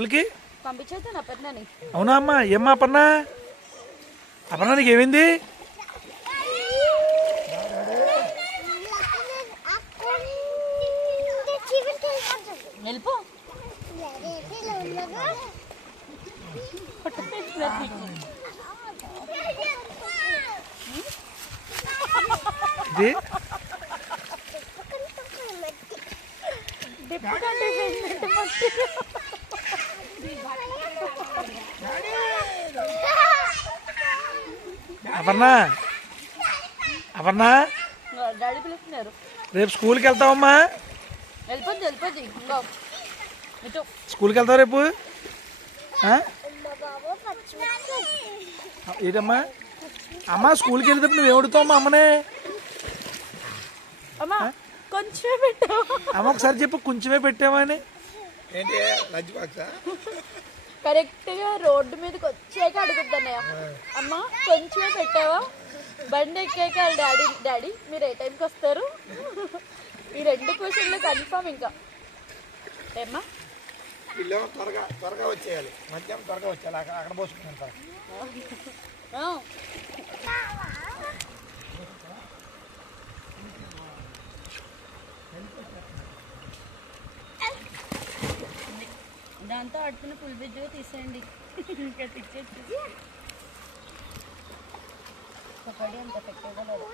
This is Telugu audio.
స్కూల్కి పంపించేద్దాను అపర్ణని. అవునా అమ్మా? ఏమ్మా అపర్ణ, అపర్ణ నీకు ఏమైంది? వెళ్ళిపో. ఇది అపర్ణ, అపర్ణ డాడీ పిలుస్తున్నారు. రేపు స్కూల్కి వెళ్తావమ్మా? వెళ్ళిపోద్ది వెళ్ళిపోద్ది. ఇంకో ఇటు స్కూల్కి వెళ్తావు రేపు? ఏంటమ్మా అమ్మ, స్కూల్కి వెళ్ళేటప్పుడు నువ్వు ఏడుతావమ్మా అమ్మనే? అమ్మా కొంచెమే పెట్టావు అమ్మ, ఒకసారి చెప్పు కొంచెమే పెట్టావని. కరెక్ట్ గా రోడ్డు మీదకి వచ్చాక అడుగుద్దన్నయ్య, అమ్మ కొంచెమే పెట్టావా? బండి ఎక్కాక డాడీ డాడీ మీరు ఏ టైంకి వస్తారు? ఈ 2 క్వశ్చన్లు కన్ఫర్మ్. ఇంకా ఏమ్మా త్వరగా త్వరగా వచ్చేయాలి, మధ్యాహ్నం త్వరగా వచ్చేయాలి, అక్కడ పోసుకుంటాను. దాంతో ఆడుతున్న ఫుల్ బ్రిడ్జ్ తీసేయండి. ఇంకా తెచ్చేసి కబడ్డీ అంత ఎఫెక్టివ్గా లేదు.